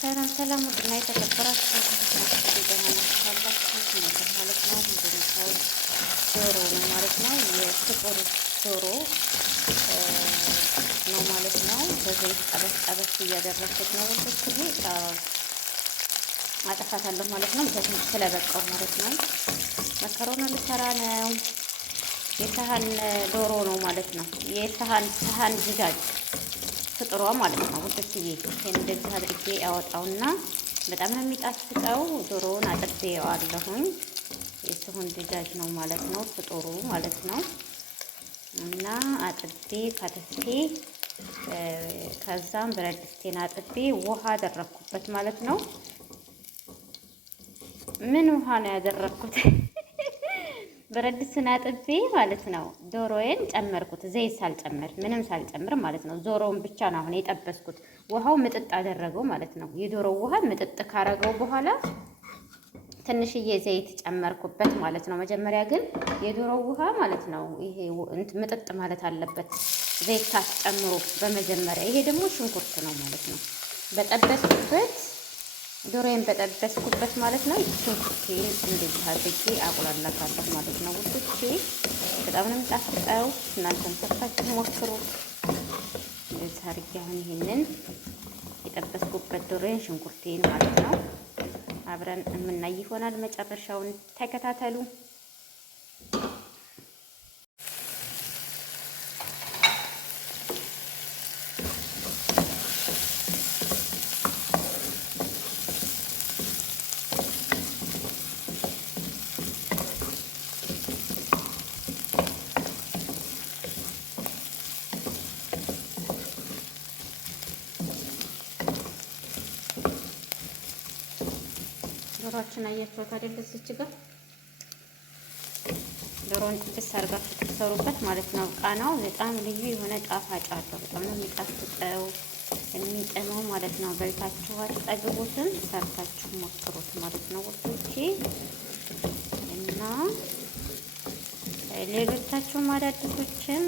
ሰላም ሰላም፣ ውድና የተከበራችሁ ማለት ነው። እንደምታዩት ዶሮ ነው ማለት ነው። የጥቁር ዶሮ ነው ማለት ነው። በዘይት ጠበስ ጠበስ እያደረኩት ነው። ወጥቼ አጠፋታለሁ ማለት ነው። በዚህ ስለበቃው ማለት ነው። መከሮና ልሰራ ነው። የሰሃን ዶሮ ነው ማለት ነው። የሰሃን ዝጋጅ ፍጥሯ ማለት ነው። ውድስዬ ይሄን እንደዚህ አድርጌ ያወጣውና በጣም ነው የሚጣፍጠው። ዶሮውን አጥቤዋለሁኝ። የሰሃን ዝጋጅ ነው ማለት ነው ፍጥሩ ማለት ነው። እና አጥቤ ከተፌ ከዛም ብረት ድስቴን አጥቤ ውሃ አደረኩበት ማለት ነው። ምን ውሃ ነው ያደረኩት? ብረት ድስቱን አጥቤ ማለት ነው። ዶሮዬን ጨመርኩት፣ ዘይት ሳልጨምር ምንም ሳልጨምር ማለት ነው። ዶሮውን ብቻ ነው አሁን የጠበስኩት። ውሃው ምጥጥ አደረገው ማለት ነው። የዶሮው ውሃ ምጥጥ ካረገው በኋላ ትንሽዬ ዘይት ጨመርኩበት ማለት ነው። መጀመሪያ ግን የዶሮው ውሃ ማለት ነው ይሄ ምጥጥ ማለት አለበት፣ ዘይት ሳትጨምሩ በመጀመሪያ። ይሄ ደግሞ ሽንኩርት ነው ማለት ነው። በጠበስኩበት ዶሮዬን በጠበስኩበት ማለት ነው። ሽንኩርቴን እንደዚህ አድርጌ አቁላላታለሁ ማለት ነው። ውዶቼ በጣም ነው የሚጣፍጠው። እናንተም ሰርታችሁ ሞክሩት። እንደዚህ አድርጌ አሁን ይሄንን የጠበስኩበት ዶሮዬን ሽንኩርቴን ማለት ነው አብረን የምናይ ይሆናል። መጨረሻውን ተከታተሉ። ዶሮአችን አያችሁት አይደል? እዚች ጋር ዶሮን ጥብስ አድርጋችሁ ትሰሩበት ማለት ነው። ቃናው በጣም ልዩ የሆነ ጣፋጭ አለው። በጣም ነው የሚጣፍጠው የሚጥመው ማለት ነው። በልታችሁ አትጠግቡትም፣ ሰርታችሁ ሞክሩት ማለት ነው ውዶቼ። እና ሌሎቻችሁም አዳዲሶችም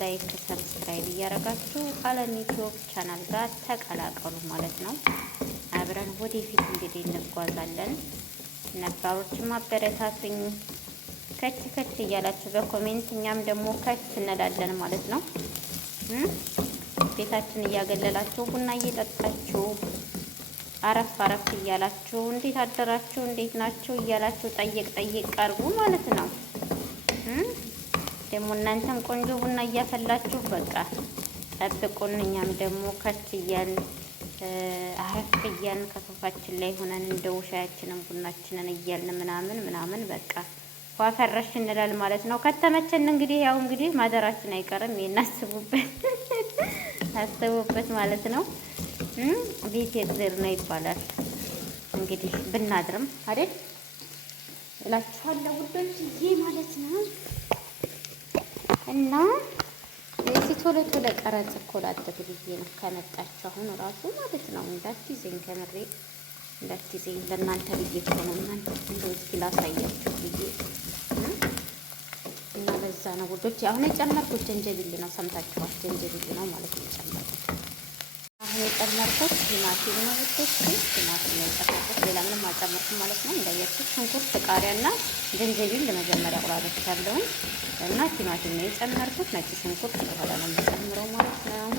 ላይክ ሰብስክራይብ እያደረጋችሁ አለም ዩቲዩብ ቻናል ጋር ተቀላቀሉ ማለት ነው። አብረን ወደፊት እንግዲህ እንጓዛለን። ነባሮችም አበረታቱኝ፣ ከች እያላችሁ በኮሜንት እኛም ደግሞ ከች እንላለን ማለት ነው። ቤታችን እያገለላችሁ ቡና እየጠጣችሁ አረፍ እያላችሁ እንዴት አደራችሁ እንዴት ናችሁ እያላችሁ ጠይቅ አርጉ ማለት ነው። ደግሞ እናንተም ቆንጆ ቡና እያፈላችሁ በቃ ጠብቁን። እኛም ደግሞ ከች እያልን አረፍ እያልን ከሶፋችን ላይ ሆነን እንደው ሻያችንን ቡናችንን እያልን ምናምን በቃ ፏፈረሽ እንላል ማለት ነው። ከተመቸን እንግዲህ ያው እንግዲህ ማደራችን አይቀርም። አስቡበት ማለት ነው። ቤት የእግዜር ነው ይባላል እንግዲህ ብናድርም አይደል እላችኋለሁ ውዶችዬ ማለት ነው። እና እዚህ ቶሎ ቀረጽ እኮ ላድርግ ብዬ ነው ከመጣችሁ አሁን እራሱ ማለት ነው። እንዳትይዘኝ ከምሬ እንዳትይዘኝ ለእናንተ ብዬ እኮ ነው። እናንተ እንደው እስኪ ላሳያችሁ ብዬ እና በዛ ነው ውዶች። አሁን የጨመርኩት ጀንጀቢል ነው፣ ሰምታችኋል። ጀንጀቢል ነው ማለት ነው የጨመርኩት። አሁን የጨመርኩት ቲማቲም ነው ውዶች። ቲማቲም ነው የጨመርኩት፣ ሌላ ምንም አልጨመርኩም ማለት ነው። እንዳያችሁ ሽንኩርት፣ ቃሪያና ጀንጀቢል ለመጀመሪያ አቁላልቻለሁ እና ቲማቲም ነው የጨመርኩት። ነጭ ሽንኩርት በኋላ ነው የምጨምረው ማለት ነው።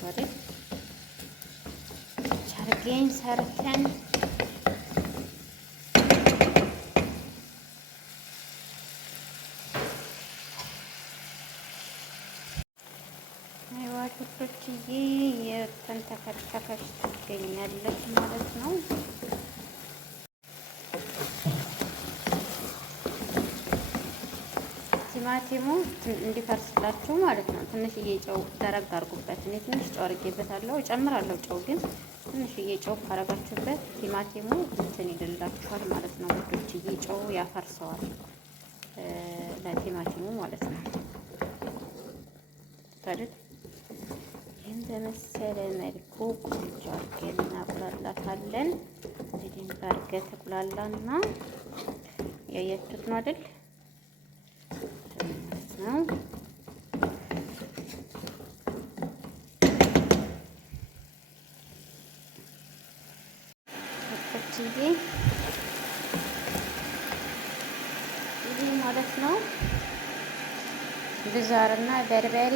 ወሬ ቻርጌን ሰርተን አይዋቶችዬ የተንተከተከች ትገኛለች ማለት ነው። ቲማቲሙ እንዲፈርስላችሁ ማለት ነው። ትንሽዬ ጨው ደረግ አድርጉበት። እኔ ትንሽ ጨው አድርጌበታለሁ፣ እጨምራለሁ። ጨው ግን ትንሽዬ ጨው ካረጋችሁበት ቲማቲሙ እንትን ይልላችኋል ማለት ነው ውዶችዬ። ጨው ያፈርሰዋል ለቲማቲሙ ማለት ነው። ታዲያ ይህን በመሰለ መልኩ ቆንጆ አድርገን እናቁላላታለን። በደንብ አድርገን ተቁላላና ያያችሁት ነው አይደል? ነው አብዛር እና በርበሬ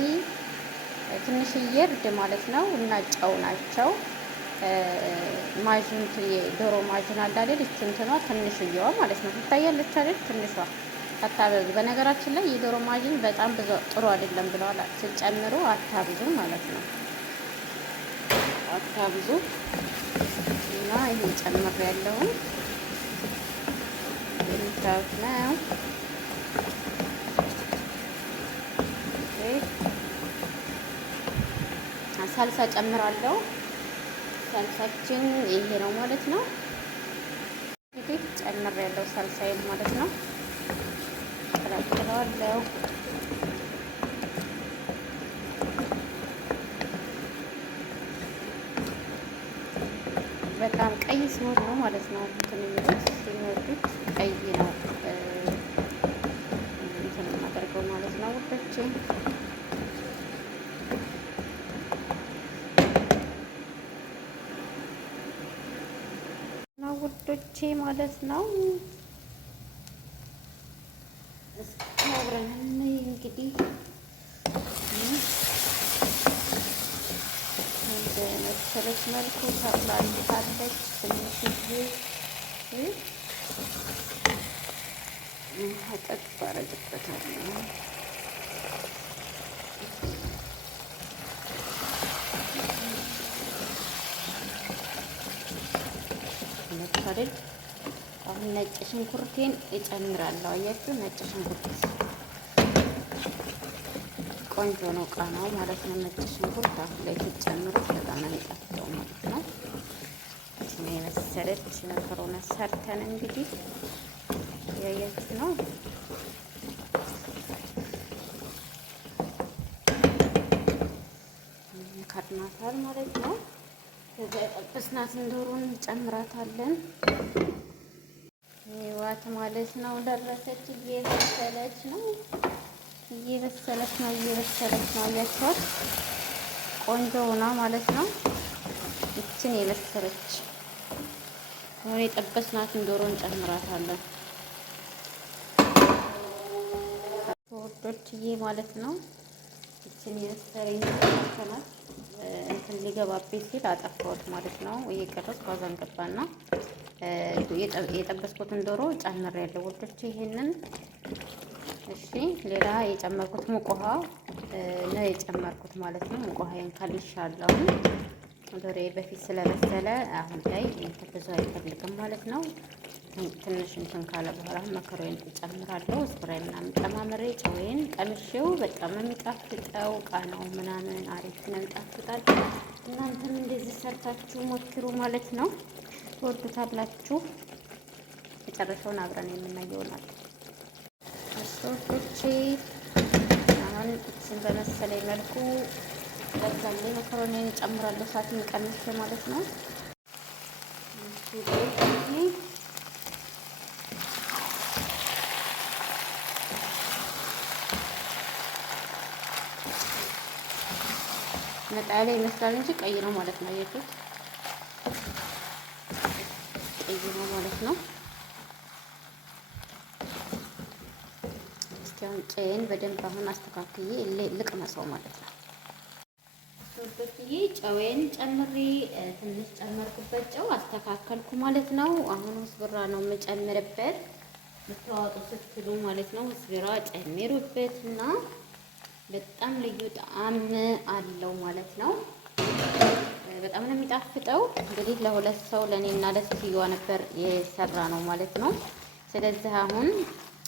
ትንሽዬ እርድ ማለት ነው እና ጨው ናቸው። ማጅን የዶሮ ማጅን አለ አይደል? እንትኗ ትንሽዬዋ ማለት ነው ትታያለች አይደል? ትንሿ አታበዙ። በነገራችን ላይ የዶሮ ማጅን በጣም ብዙ ጥሩ አይደለም ብለዋል። ስትጨምሩ አታብዙ ማለት ነው። አታብዙ እና ይሄን ጨምር ያለውን የምታዩት ነው። ሳልሳ ጨምራለሁ። ሳልሳችን ይሄ ነው ማለት ነው። እንግዲህ ጨምር ያለው ሳልሳዬን ማለት ነው። ቀላቅለዋለሁ። በጣም ቀይ ሲሆን ነው ማለት ነው። የሚወዱት ቀይ ነው እንትን የማደርገው ማለት ነው ውዶቼ። ውዶቼ ማለት ነው። አብረን እንግዲህ በመሰለች መልኩ ታብላልታለች። ትንሽዬ ጠቅ አደርግበታለሁ። አይደል? አሁን ነጭ ሽንኩርቴን እጨምራለሁ። አያችሁ፣ ነጭ ሽንኩርት ቆንጆ ነው ቃናው ማለት ነው። ነጭ ሽንኩርት አሁን ላይ ትጨምሩት በጣም ነው የሚጣፍጠው ማለት ነው። እኔ የመሰለች መከሮኒ ሰርተን እንግዲህ ያያችሁ ነው። ካድናታል ማለት ነው። ከዛ የጠበስናትን ዶሮን እንጨምራታለን። ይዋት ማለት ነው። ደረሰች። እየበሰለች ነው። እየበሰለች ነው። አያችኋት? ቆንጆ ሆና ማለት ነው። ይችን የበሰለች አሁን የጠበስናትን ዶሮ እንጨምራታለን ወዶችዬ ማለት ነው። ይችን የበሰለኝ ተናት እንትን ሊገባብኝ ሲል አጠፋሁት ማለት ነው። እየቀረጽኩ አዛን ገባና የጠበስኩትን ዶሮ ጨምሬያለሁ ወዶች። ይሄንን እሺ፣ ሌላ የጨመርኩት ሙቅ ውሃ ነው የጨመርኩት ማለት ነው። ሙቅ ውሃዬን ካልሻለሁ። ዶሮዬ በፊት ስለበሰለ አሁን ላይ ብዙ አይፈልግም ማለት ነው። ትንሽ እንትን ካለ በኋላ መከሮዬን እጨምራለሁ። ስፕራይ ምናምን ጨማምሬ ጨዌን ቀምሼው በጣም የሚጣፍጠው ቃናው ምናምን አሪፍ ነው፣ ይጣፍጣል። እናንተም እንደዚህ ሰርታችሁ ሞክሩ ማለት ነው። ትወዱታላችሁ። መጨረሻውን አብረን የምናየው ይሆናል። አስተውሎቼ አሁን እችን በመሰለ መልኩ ለዛኔ መከሮኒን እጨምራለሁ። ሳትን ቀምሼ ማለት ነው። ነጣ ያለ ይመስላል እንጂ ቀይ ነው ማለት ነው። አያችሁት? ቀይ ነው ማለት ነው። እስኪ አሁን ጨዬን በደንብ አሁን አስተካክዬ ልቅመሰው ማለት ነው። ሶስቶዬ ጨዌን ጨምሬ ትንሽ ጨመርኩበት፣ ጨው አስተካከልኩ ማለት ነው። አሁን ውስብራ ነው የምጨምርበት። ምትዋጡ ስትሉ ማለት ነው ውስብራ ጨምሩበት እና በጣም ልዩ ጣዕም አለው ማለት ነው። በጣም ነው የሚጣፍጠው። እንግዲህ ለሁለት ሰው ለኔና ለሴትዮዋ ነበር የሰራ ነው ማለት ነው። ስለዚህ አሁን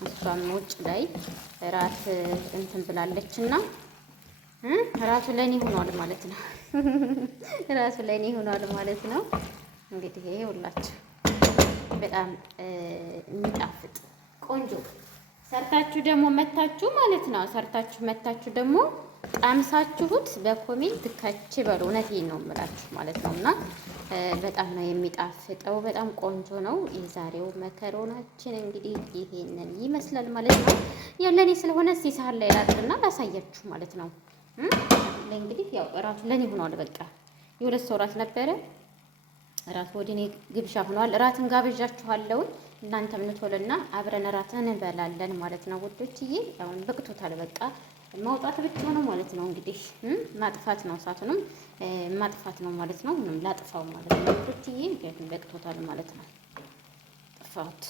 እሷም ውጭ ላይ ራት እንትን ብላለችና ራሱ ለኔ ሆኗል ማለት ነው። ራሱ ለኔ ሆኗል ማለት ነው። እንግዲህ ይሄ ሁላችሁ በጣም የሚጣፍጥ ቆንጆ ሰርታችሁ ደግሞ መታችሁ ማለት ነው። ሰርታችሁ መታችሁ ደግሞ ጣምሳችሁት በኮሜንት ከች በሉ። እውነቴን ነው የምላችሁ ማለት ነው። እና በጣም ነው የሚጣፍጠው። በጣም ቆንጆ ነው። የዛሬው መከሮናችን እንግዲህ ይሄንን ይመስላል ማለት ነው። ያው ለኔ ስለሆነ እስቲ ሳህን ላይ ላጥርና ላሳያችሁ ማለት ነው። እንግዲህ ያው እራቱ ለኔ ሆኗል። በቃ የሁለት ሰው እራት ነበረ። እራት ወደ እኔ ግብዣ ሆኗል። እራትን ጋብዣችኋለሁ። እናንተም ንቶልና አብረን እራት እንበላለን ማለት ነው ውዶችዬ። አሁን በቅቶታል፣ በቃ ማውጣት ብቻ ነው ማለት ነው። እንግዲህ ማጥፋት ነው፣ እሳቱንም ማጥፋት ነው ማለት ነው። ምንም ላጥፋው ማለት ነው ውዶችዬ። በቅቶታል ማለት ነው። ጠፋሁት።